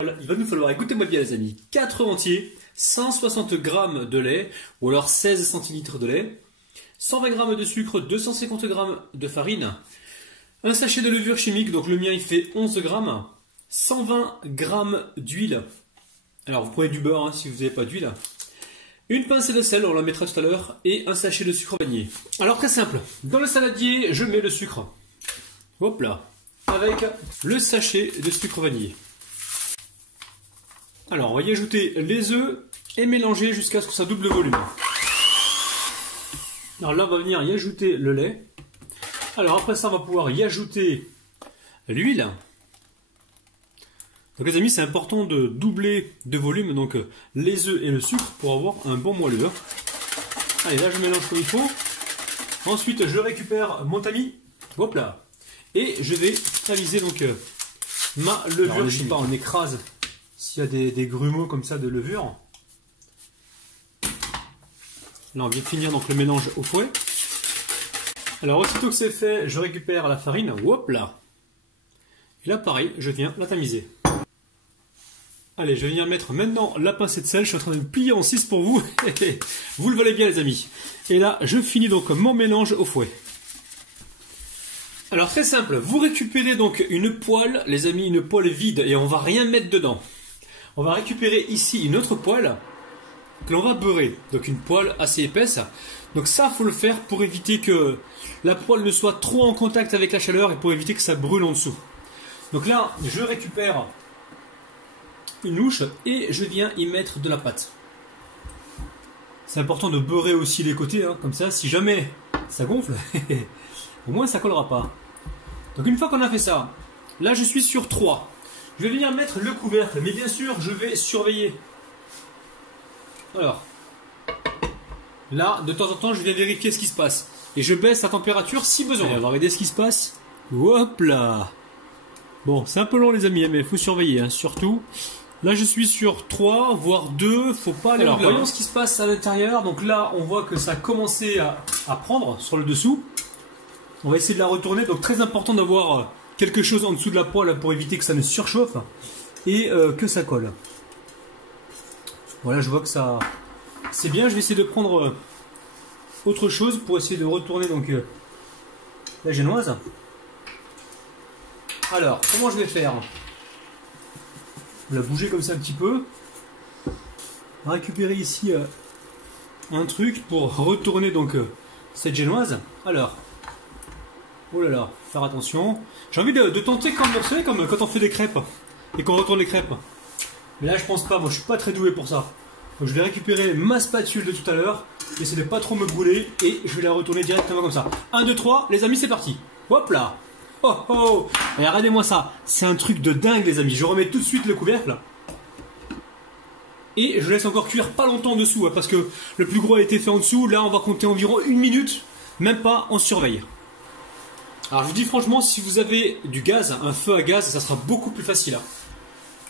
Il va nous falloir, écoutez-moi bien les amis, 4 œufs entiers, 160 g de lait, ou alors 16 centilitres de lait, 120 g de sucre, 250 g de farine, un sachet de levure chimique, donc le mien il fait 11 g, 120 g d'huile, alors vous prenez du beurre hein, si vous n'avez pas d'huile, une pincée de sel, on la mettra tout à l'heure, et un sachet de sucre vanillé. Alors très simple, dans le saladier je mets le sucre, hop là, avec le sachet de sucre vanillé. Alors, on va y ajouter les œufs et mélanger jusqu'à ce que ça double de volume. Alors là, on va venir y ajouter le lait. Alors après ça, on va pouvoir y ajouter l'huile. Donc les amis, c'est important de doubler de volume, donc les œufs et le sucre pour avoir un bon moelleux. Allez, là je mélange comme il faut. Ensuite, je récupère mon tamis. Hop là. Et je vais tamiser donc ma levure. Je sais pas, on écrase. S'il y a des grumeaux comme ça de levure. Là on vient de finir donc le mélange au fouet. Alors aussitôt que c'est fait, je récupère la farine, hop là. Et là pareil, je viens la tamiser. Allez, je vais venir mettre maintenant la pincée de sel, je suis en train de me plier en 6 pour vous. Vous le valez bien les amis. Et là, je finis donc mon mélange au fouet. Alors très simple, vous récupérez donc une poêle, les amis, une poêle vide et on va rien mettre dedans. On va récupérer ici une autre poêle que l'on va beurrer. Donc une poêle assez épaisse. Donc ça, il faut le faire pour éviter que la poêle ne soit trop en contact avec la chaleur et pour éviter que ça brûle en dessous. Donc là, je récupère une louche et je viens y mettre de la pâte. C'est important de beurrer aussi les côtés, hein, comme ça, si jamais ça gonfle, au moins ça ne collera pas. Donc une fois qu'on a fait ça, là je suis sur 3. Je vais venir mettre le couvercle, mais bien sûr, je vais surveiller. Alors, là, de temps en temps, je vais vérifier ce qui se passe. Et je baisse la température si besoin. Allez, on va regarder ce qui se passe. Hop là. Bon, c'est un peu long les amis, mais il faut surveiller, hein, surtout. Là, je suis sur 3, voire 2, faut pas aller. Alors, voyons ce qui se passe à l'intérieur. Donc là, on voit que ça a commencé à prendre sur le dessous. On va essayer de la retourner. Donc très important d'avoir quelque chose en dessous de la poêle pour éviter que ça ne surchauffe et que ça colle. Voilà, je vois que ça c'est bien. Je vais essayer de prendre autre chose pour essayer de retourner donc la génoise. Alors, comment je vais faire? On va la bouger comme ça un petit peu. On va récupérer ici un truc pour retourner donc cette génoise. Alors, oh là là, faire attention. J'ai envie de tenter comme, vous savez, comme quand on fait des crêpes et qu'on retourne les crêpes. Mais là, je pense pas. Moi, je suis pas très doué pour ça. Donc, je vais récupérer ma spatule de tout à l'heure. Essayer de pas trop me brûler et je vais la retourner directement comme ça. 1, 2, 3, les amis, c'est parti. Hop là. Oh oh. Et regardez-moi ça. C'est un truc de dingue, les amis. Je remets tout de suite le couvercle. Et je laisse encore cuire pas longtemps en dessous, hein, parce que le plus gros a été fait en dessous. Là, on va compter environ 1 minute. Même pas, on surveille. Alors je vous dis franchement, si vous avez du gaz, un feu à gaz, ça sera beaucoup plus facile. Hein.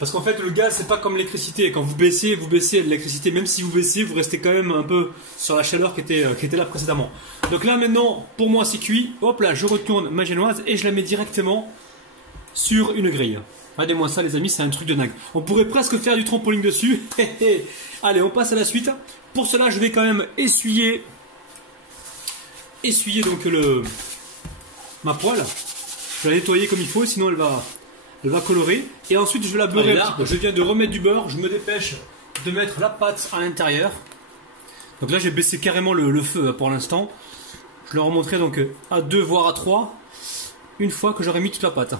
Parce qu'en fait le gaz c'est pas comme l'électricité. Quand vous baissez l'électricité. Même si vous baissez, vous restez quand même un peu sur la chaleur qui était là précédemment. Donc là maintenant, pour moi c'est cuit. Hop là, je retourne ma génoise et je la mets directement sur une grille. Regardez-moi ça les amis, c'est un truc de dingue. On pourrait presque faire du trampoline dessus. Allez, on passe à la suite. Pour cela, je vais quand même essuyer donc ma poêle, je vais la nettoyer comme il faut, sinon elle va colorer. Et ensuite je vais la beurrer. Allez, là, je viens de remettre du beurre, je me dépêche de mettre la pâte à l'intérieur. Donc là j'ai baissé carrément le feu pour l'instant. Je le remonterai donc à 2 voire à 3 une fois que j'aurai mis toute la pâte.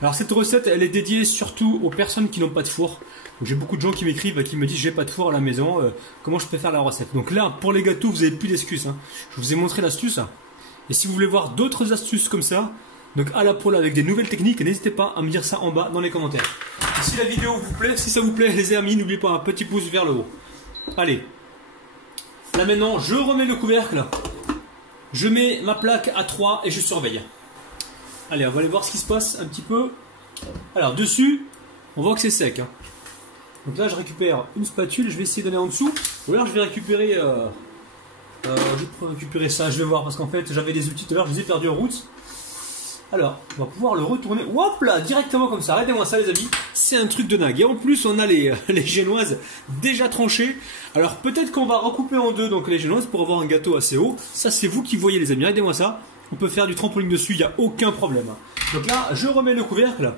Alors cette recette elle est dédiée surtout aux personnes qui n'ont pas de four. J'ai beaucoup de gens qui m'écrivent, qui me disent j'ai pas de four à la maison, comment je peux faire la recette. Donc là pour les gâteaux vous n'avez plus d'excuses. Hein. Je vous ai montré l'astuce. Et si vous voulez voir d'autres astuces comme ça, donc à la poêle avec des nouvelles techniques, n'hésitez pas à me dire ça en bas dans les commentaires. Et si la vidéo vous plaît, si ça vous plaît les amis, n'oubliez pas un petit pouce vers le haut. Allez. Là maintenant je remets le couvercle, je mets ma plaque à 3 et je surveille. Allez, on va aller voir ce qui se passe un petit peu. Alors, dessus, on voit que c'est sec. Hein. Donc là, je récupère une spatule. Je vais essayer d'aller en dessous. Ou alors, je vais récupérer... je vais récupérer ça, je vais voir. Parce qu'en fait, j'avais des outils tout à l'heure. Je les ai perdus en route. Alors, on va pouvoir le retourner, hop là, directement comme ça. Regardez-moi ça les amis, c'est un truc de dingue. Et en plus, on a les génoises déjà tranchées. Alors peut-être qu'on va recouper en deux donc les génoises pour avoir un gâteau assez haut. Ça c'est vous qui voyez les amis, regardez-moi ça. On peut faire du trampoline dessus, il n'y a aucun problème. Donc là, je remets le couvercle.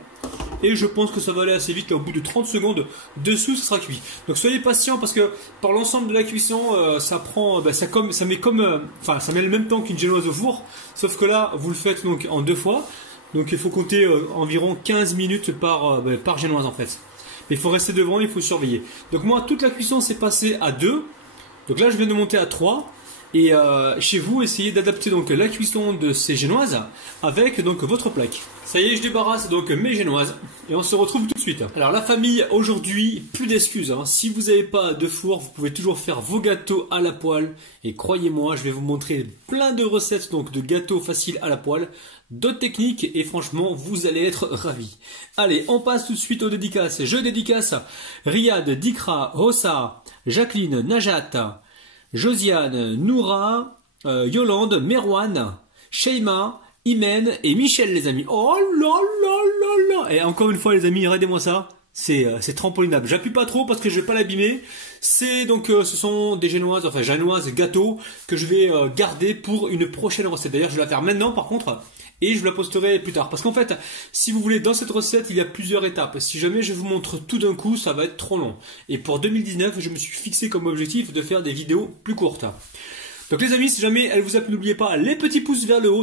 Et je pense que ça va aller assez vite, là, au bout de 30 secondes, dessous ça sera cuit. Donc soyez patient parce que par l'ensemble de la cuisson, ça prend, ça met le même temps qu'une génoise au four, sauf que là vous le faites donc en 2 fois, donc il faut compter environ 15 minutes par génoise en fait. Mais il faut rester devant, il faut surveiller. Donc moi toute la cuisson s'est passée à 2, donc là je viens de monter à 3. Et chez vous, essayez d'adapter donc la cuisson de ces génoises avec donc votre plaque. Ça y est, je débarrasse donc mes génoises et on se retrouve tout de suite. Alors la famille, aujourd'hui, plus d'excuses. Hein. Si vous n'avez pas de four, vous pouvez toujours faire vos gâteaux à la poêle. Et croyez-moi, je vais vous montrer plein de recettes donc de gâteaux faciles à la poêle, d'autres techniques et franchement, vous allez être ravis. Allez, on passe tout de suite aux dédicaces. Je dédicace Riyad, Dikra, Rossa, Jacqueline, Najat, Josiane, Noura, Yolande, Merwan, Sheima, Imen et Michel les amis. Oh là là là là. Et encore une fois les amis, regardez-moi ça. C'est trampolinable. J'appuie pas trop parce que je vais pas l'abîmer. C'est donc ce sont des génoises gâteaux que je vais garder pour une prochaine recette. D'ailleurs je vais la faire maintenant par contre. Et je la posterai plus tard. Parce qu'en fait, si vous voulez, dans cette recette, il y a plusieurs étapes. Si jamais je vous montre tout d'un coup, ça va être trop long. Et pour 2019, je me suis fixé comme objectif de faire des vidéos plus courtes. Donc les amis, si jamais elle vous a plu, n'oubliez pas les petits pouces vers le haut.